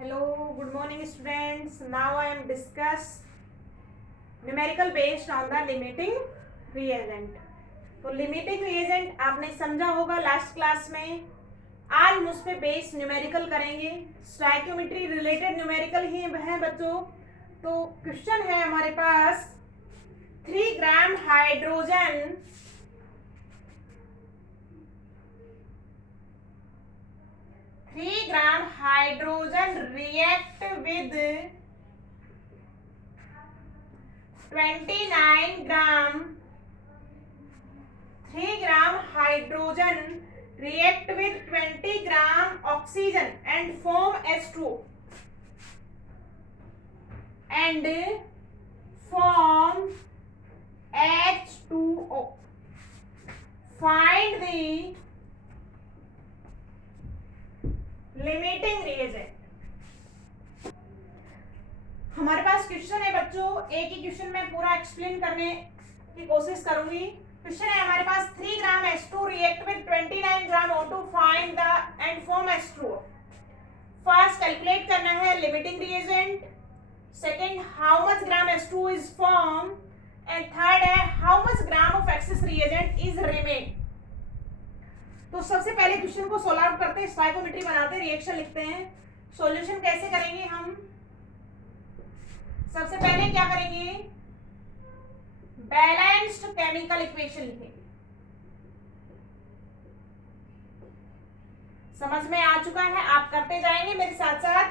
Hello, good morning students. Now I am discuss numerical based on the limiting reagent. तो limiting reagent आपने समझा होगा last class में. आज हम उस पे बेस्ड न्यूमेरिकल करेंगे. स्टोइकियोमेट्री रिलेटेड न्यूमेरिकल ही है बच्चों. तो क्वेश्चन है हमारे पास 3 gram hydrogen 3 gram hydrogen react with 29 gram 3 gram hydrogen react with 20 gram oxygen and form H2O and form H2O. Find the limiting reagent. हमारे पास क्वेश्चन है बच्चों. एक ही क्वेश्चन में पूरा एक्सप्लेन करने की कोशिश करूंगी. क्वेश्चन है हमारे पास 3 gram H2 react with 29 gram O2 find the end form H2O. First calculate करना है limiting reagent. Second how much gram H2 is form and third है how much gram of excess reagent is remain. तो सबसे पहले question को solve out करते हैं. Stoichiometry बनाते हैं, रिएक्शन लिखते हैं. सॉल्यूशन कैसे करेंगे हम? सबसे पहले क्या करेंगे? बैलेंस्ड केमिकल इक्वेशन लिखेंगे. समझ में आ चुका है? आप करते जाएंगे मेरे साथ साथ.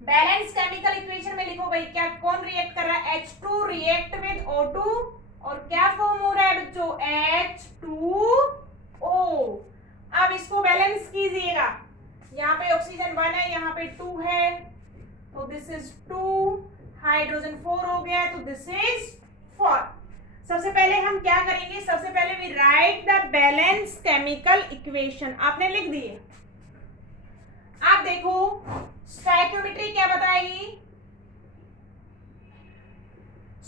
बैलेंस केमिकल इक्वेशन में लिखो भाई क्या कौन रिएक्ट कर रहा है? H2 रिएक्ट विद O2 और क्या फॉर्म हो रहा है बच्चों? H2O. अब इसको बैलेंस कीजिएगा. यहाँ पे ऑक्सीजन 1 है, यहाँ पे 2 है, तो दिस इज 2. हाइड्रोजन 4 हो गया, तो दिस इज 4. सबसे पहले हम क्या करेंगे? सबसे पहले we write the balance chemical equation. आपने लिख दिए. आप देखो स्टोइकियोमेट्री क्या बताएगी?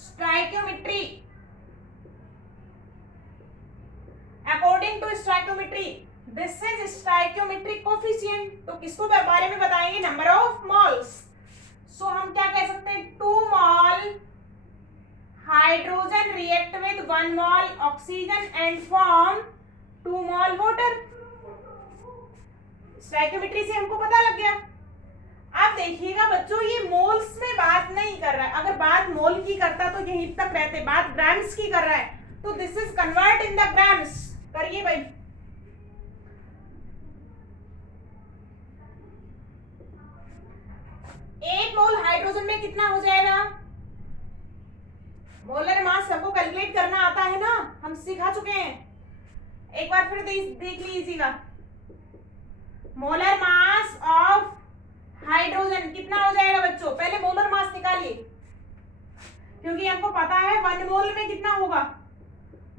Stoichiometry according to stoichiometry this is stoichiometric coefficient. तो किसको बारे में बताएंगे? Number of moles. सो हम क्या कह सकते हैं? 2 मोल hydrogen react with 1 mole oxygen and form 2 mole water. Stoichiometry से हमको पता लग गया. अब देखिएगा बच्चों ये मोल्स में बात नहीं कर रहा है. अगर बात मोल की करता तो यहीं तक रहते. बात ग्राम्स की कर रहा है, तो this is convert in the grams. करिए भाई. एक मोल हाइड्रोजन में कितना हो जाएगा? मोलर मास सबको कैलकुलेट करना आता है ना, हम सिखा चुके हैं. एक बार फिर देख लीजिएगा. मोलर मास ऑफ हाइड्रोजन कितना हो जाएगा बच्चों? पहले मोलर मास निकालिए, क्योंकि हमको पता है 1 मोल में कितना होगा.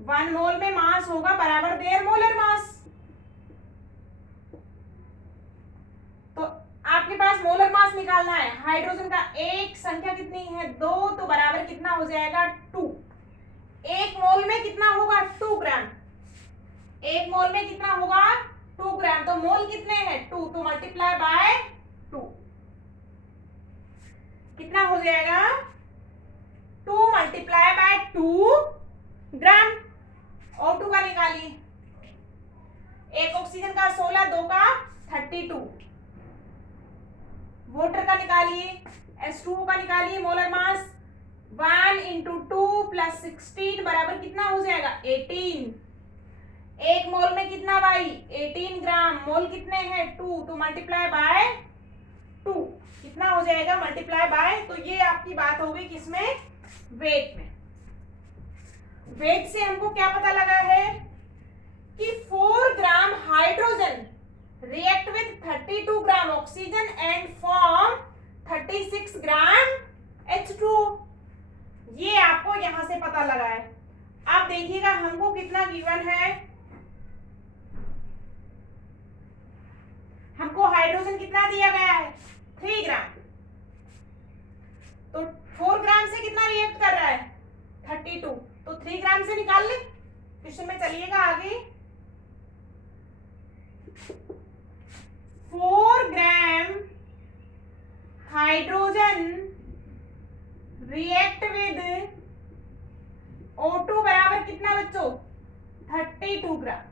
1 मोल में मास होगा बराबर देयर मोलर मास. तो आपके पास मोलर मास निकालना है. हाइड्रोजन का एक संख्या कितनी है? 2, तो बराबर कितना हो जाएगा? 2. एक मोल में कितना होगा? 2 ग्राम. एक मोल में कितना होगा? 2 ग्राम. तो मोल कितने हैं? 2, तो मल्टीप्लाई बाय 2. कितना हो जाएगा? 2 मल्टीप्लाई बाय 2 ग्राम. O2 का निकालिए. एक ऑक्सीजन का 16, 2 का 32. वाटर का निकालिए. H2O का निकालिए. मोलर मास 1 × 2 + 16 बराबर कितना हो जाएगा? 18. एक मोल में कितना भाई? 18 ग्राम. मोल कितने हैं? 2, तो मल्टीप्लाई बाय 2. कितना हो जाएगा? Multiply by. तो ये आपकी बात हो गई किसमें? वेट में. वेट से हमको क्या पता लगा है कि 4 gram hydrogen react with 32 gram oxygen and form 36 gram H2O. ये आपको यहां से पता लगा है. अब देखिएगा हमको कितना गिवन है. हमको हाइड्रोजन कितना दिया गया है? 3 ग्राम. तो 4 ग्राम से कितना रिएक्ट कर रहा है? 32. तो 3 ग्राम से निकाल ले. क्वेश्चन में चलिएगा आगे. 4 gram hydrogen react with O2 बराबर कितना बच्चों? 32 ग्राम।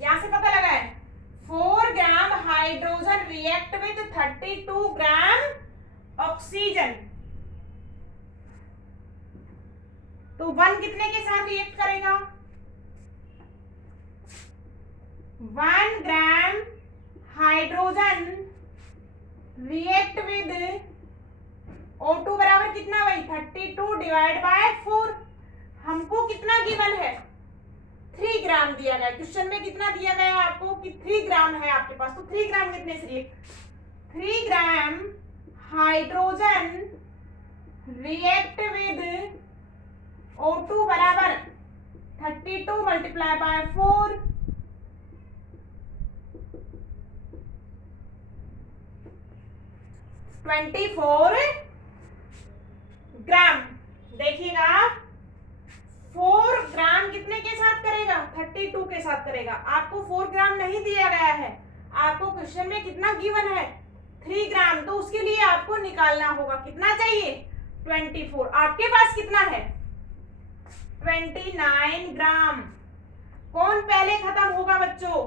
यहां से पता लगा है 4 gram hydrogen react with 32 gram oxygen. तो 1 कितने के साथ रिएक्ट करेगा? 1 gram hydrogen react with O2 बराबर कितना भाई? 32 डिवाइड बाय 4। हमको कितना गिवन है? 3 ग्राम दिया गया। क्वेश्चन में कितना दिया गया आपको कि 3 ग्राम है आपके पास, तो 3 ग्राम कितने से react? 3 gram hydrogen react with O2 बराबर 32 मल्टीप्लाई बाय 4। 24 ग्राम। देखिएगा 4 ग्राम कितने के साथ करेगा? 32 के साथ करेगा। आपको 4 ग्राम नहीं दिया गया है, आपको क्वेश्चन में कितना गिवन है? 3 ग्राम। तो उसके लिए आपको निकालना होगा, कितना चाहिए? 24। आपके पास कितना है? 29 ग्राम। कौन पहले खत्म होगा बच्चों?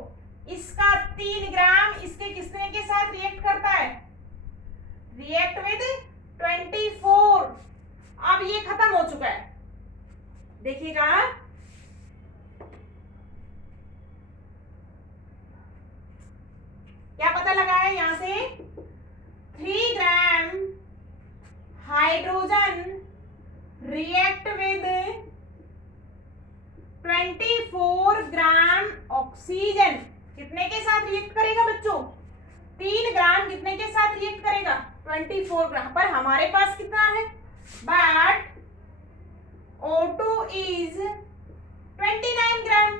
इसका 3 ग्राम इसके किसने के साथ रिएक्ट करता है? React with 24। अब ये खत्म हो चुका है। देखिएगा क्या पता लगा है यहां से? 3 gram hydrogen react with 24 gram oxygen. कितने के साथ रिएक्ट करेगा बच्चों? 3 ग्राम कितने के साथ रिएक्ट करेगा? 24 ग्राम। पर हमारे पास कितना है? बट O2 is 29 ग्राम।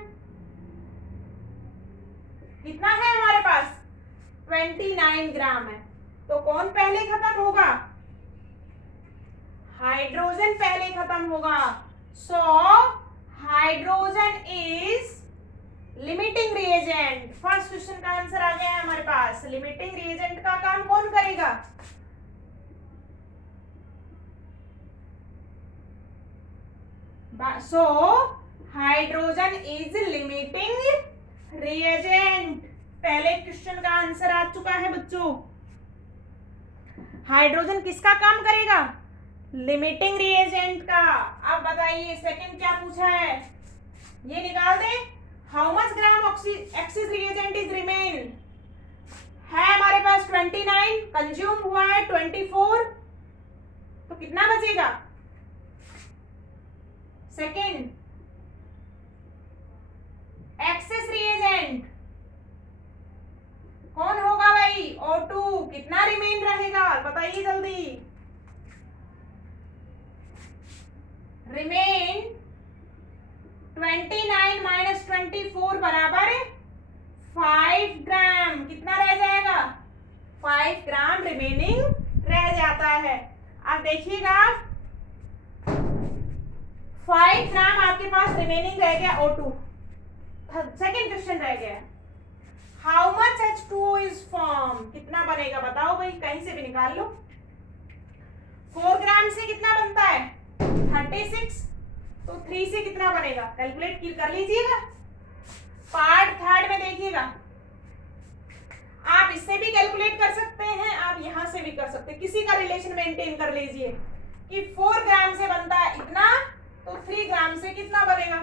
कितना है हमारे पास? 29 ग्राम है। तो कौन पहले खत्म होगा? हाइड्रोजन पहले खत्म होगा। सो hydrogen is limiting reagent. First question का आंसर आ गया है हमारे पास। लिमिटिंग रिएजेंट का काम कौन करेगा? सो हाइड्रोजन इज लिमिटिंग रिएजेंट। पहले क्वेश्चन का आंसर आ चुका है बच्चों। हाइड्रोजन किसका काम करेगा? लिमिटिंग रिएजेंट का। अब बताइए सेकंड क्या पूछा है, ये निकाल दे। How much gram excess reagent is remain? है हमारे पास 29, कंज्यूम हुआ है 24, तो कितना बचेगा? सेकेंड एक्सेस रिएजेंट कौन होगा भाई? O2। कितना रिमेन रहेगा बताइए जल्दी। रिमेन 29 माइनस 24 बराबर 5 ग्राम। कितना रह जाएगा? 5 ग्राम रिमेनिंग रह जाता है। अब देखिएगा 5 ग्राम आपके पास रिमेनिंग रह गया O2। सेकेंड क्वेश्चन रह गया, how much H2O is form? कितना बनेगा बताओ भाई, कहीं से भी निकाल लो। 4 ग्राम से कितना बनता है? 36। तो 3 से कितना बनेगा? कैलकुलेट कर लीजिएगा। पार्ट थर्ड में देखिएगा, आप इससे भी कैलकुलेट कर सकते हैं, आप यहां से भी कर सकते हैं। किसी का रिलेशन मेंटेन कर लीजिए कि 4 ग्राम से बनता है इतना, तो 3 ग्राम से कितना बनेगा?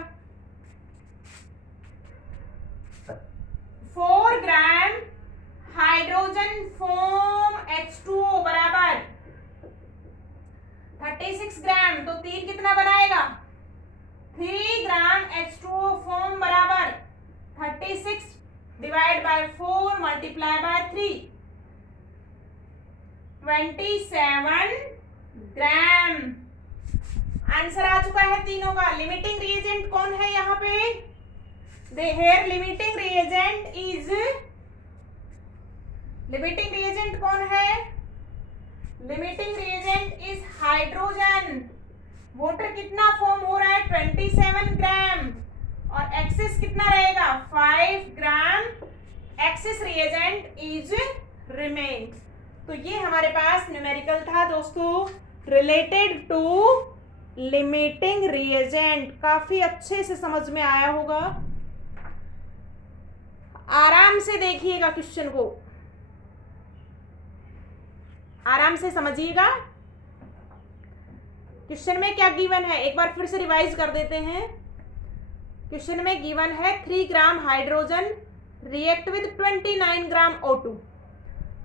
4 ग्राम हाइड्रोजन फॉर्म H2O बराबर 36 ग्राम। तो 3 कितना बनाएगा? 3 ग्राम H2O फॉर्म बराबर 36 divide by 4 multiply by 3, 27 gram. Answer आ चुका है तीनों का। लिमिटिंग रिएजेंट कौन है यहाँ पे? हेयर लिमिटिंग रिएजेंट कौन है? Limiting reagent is hydrogen. Water कितना फॉर्म हो रहा है? 27 ग्राम। और एक्सेस कितना रहेगा? 5 ग्राम एक्सेस रिएजेंट इज रिमेन्ड। तो ये हमारे पास न्यूमेरिकल था दोस्तों रिलेटेड टू लिमिटिंग रिएजेंट। काफी अच्छे से समझ में आया होगा। आराम से देखिएगा क्वेश्चन को, आराम से समझिएगा। क्वेश्चन में क्या गिवन है एक बार फिर से रिवाइज कर देते हैं। क्वेश्चन में गिवन है 3 gram hydrogen react with 29 gram O2।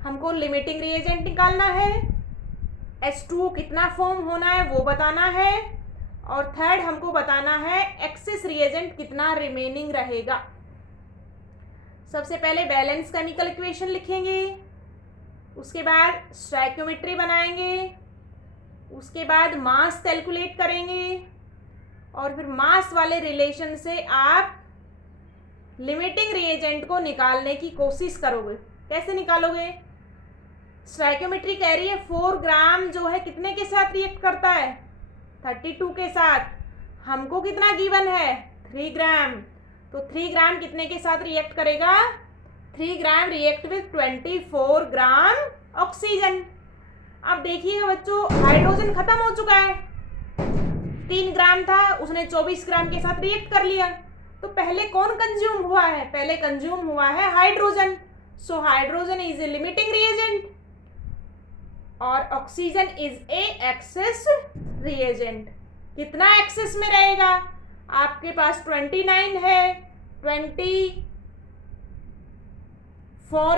हमको लिमिटिंग रिएजेंट निकालना है, H2O कितना फॉर्म होना है वो बताना है, और थर्ड हमको बताना है एक्सेस रिएजेंट कितना रिमेनिंग रहेगा। सबसे पहले बैलेंस केमिकल इक्वेशन लिखेंगे, उसके बाद स्टोइकियोमेट्री बनाएंगे, उसके बाद मास कैलकुलेट करेंगे, और फिर मास वाले रिलेशन से आप लिमिटिंग रिएजेंट को निकालने की कोशिश करोगे। कैसे निकालोगे? स्टोइकियोमेट्री कह रही है 4 ग्राम जो है कितने के साथ रिएक्ट करता है? 32 के साथ। हमको कितना गिवन है? 3 ग्राम। तो 3 ग्राम कितने के साथ रिएक्ट करेगा? 3 ग्राम रिएक्ट विद 24 ग्राम ऑक्सीजन। अब देखिएगा बच्चों, हाइड्रोजन खत्म हो चुका है, 3 ग्राम था, उसने 24 ग्राम के साथ रिएक्ट कर लिया। तो पहले कौन कंज्यूम हुआ है? पहले कंज्यूम हुआ है hydrogen. So hydrogen is a limiting reagent और oxygen is a excess reagent. कितना एक्सेस में रहेगा? आपके पास 29 है, 24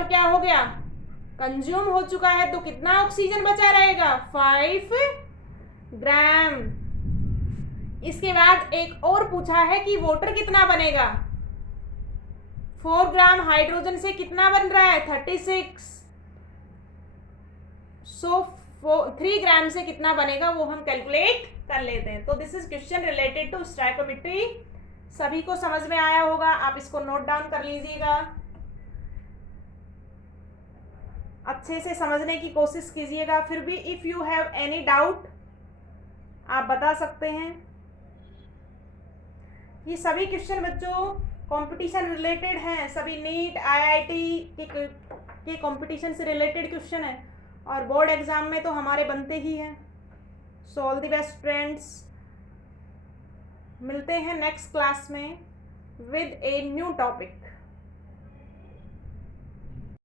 क्या हो गया? कंज्यूम हो चुका है, तो कितना ऑक्सीजन बचा रहेगा? 5 ग्राम। इसके बाद एक और पूछा है कि वाटर कितना बनेगा। 4 ग्राम हाइड्रोजन से कितना बन रहा है? 36। सो 3 ग्राम से कितना बनेगा वो हम कैलकुलेट कर लेते हैं। तो this is question related to stoichiometry. सभी को समझ में आया होगा, आप इसको नोट डाउन कर लीजिएगा, अच्छे से समझने की कोशिश कीजिएगा। फिर भी if you have any doubt आप बता सकते हैं। ये सभी क्वेश्चन बच्चों कंपटीशन रिलेटेड हैं, सभी नीट IIT के कंपटीशन से रिलेटेड क्वेश्चन है, और बोर्ड एग्जाम में तो हमारे बनते ही हैं। So all the best friends, मिलते हैं नेक्स्ट क्लास में विद ए न्यू टॉपिक।